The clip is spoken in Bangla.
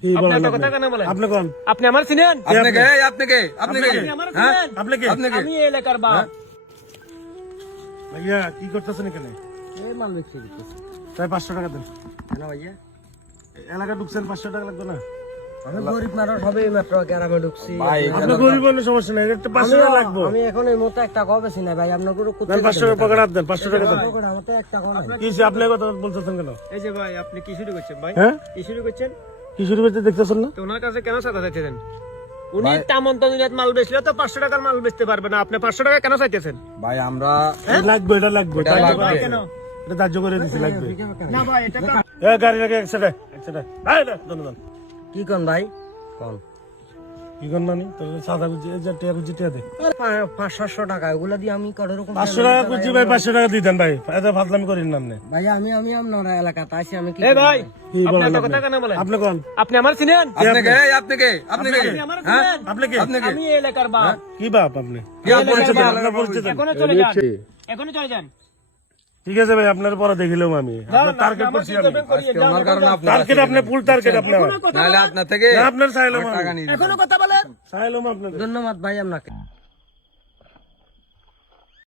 কি আপনি বলেন একটা আপনি? কথা কেন বলেন? আপনি কোন? আপনি আমার চিনেন? আপনি কে? আপনি কে? আপনি কে? আপনি আমার হ্যাঁ? চিনেন? আপনি কে? আপনি কে? আমি এই এলাকার বাপ। ভাইয়া কি করতেছেন এখানে? এই মাল বিক্রি করতেছি। তাই 500 টাকা দেন। কেন ভাইয়া? এলাকা ঢুকছেন 500 টাকা লাগবে না? আমি গরিব মানুষ হবে মাত্র গ্রামে ঢুকছি। ভাই, আপনি গরিব হলে সমস্যা নাই, একটা 500 টাকা লাগবে। আমি এখন এই মতো একটা কবেছি না ভাই, আপনার কোনো দেন 500 টাকা পকেট হাত দেন, 500 টাকা দেন। আমার তো একটা কম নাই। কি হইছে, আপনি কথা বলতেছেন কেন? এই যে ভাই, আপনি কি শুরু করছেন ভাই? হ্যাঁ? কি শুরু করছেন? কি শুরু করতে দেখতেছেন না? তো ওনার কাছে কেন চাঁদা চাইতেছেন? উনি তেমন তনিরাত মাল বেচলে তো 500 টাকার মাল বেচতে পারবে না। আপনি 500 টাকা কেন চাইতেছেন? ভাই আমরা লাগবে, এটা লাগবে। এটা লাগবে। কেন? এটা ধার্য করে দিছি, লাগবে। না ভাই, এটা তো গাড়ি রাখে একসাথে, একসাথে। এই না, ধন্যবাদ। কি কোন ভাই? কোন? কি কোন মানে? তো সাদা গুজি, এই যে টিয়া গুজি টিয়া দে। 500-700 টাকা এগুলা দিয়ে আমি কত রকম 500 টাকা গুজি ভাই, 500 টাকা দিয়ে দেন ভাই। এত ফাজলামি করেন না আপনি। ভাই আমি আপনার এলাকাতে আছি, আমি কি এই ভাই, কি আপনি বলেন একটা আপনি? কথা কেন বলেন? আপনি কোন? আপনি আমার চিনেন? আপনি কে? আপনি কে? আপনি কে? আপনি আমার হ্যাঁ? চিনেন? আপনি কে? আপনি কে? আমি এই এলাকার বাপ। কি বাপ আপনি? কি আপনি পরিচয় দেন, বলেন? আপনার পরিচয় দেন। এখনো চলে যান। এখনো চলে যান। ঠিক আছে ভাই, আপনার পরে দেখিলাম আমি। আপনার টার্গেট আমার করছি কি আমি। করবেন করিয়ে আজকে যান। ওনার কারণে আপনার টার্গেট আপনি, ফুল টার্গেট আপনি আমার। এখনো কথা নাহলে বলেন? আপনার থেকে না, আপনার চাইলাম টাকা আমি। নিয়ে এখনো কথা বলেন? চাইলাম আপনাদের। ধন্যবাদ ভাই আপনাকে।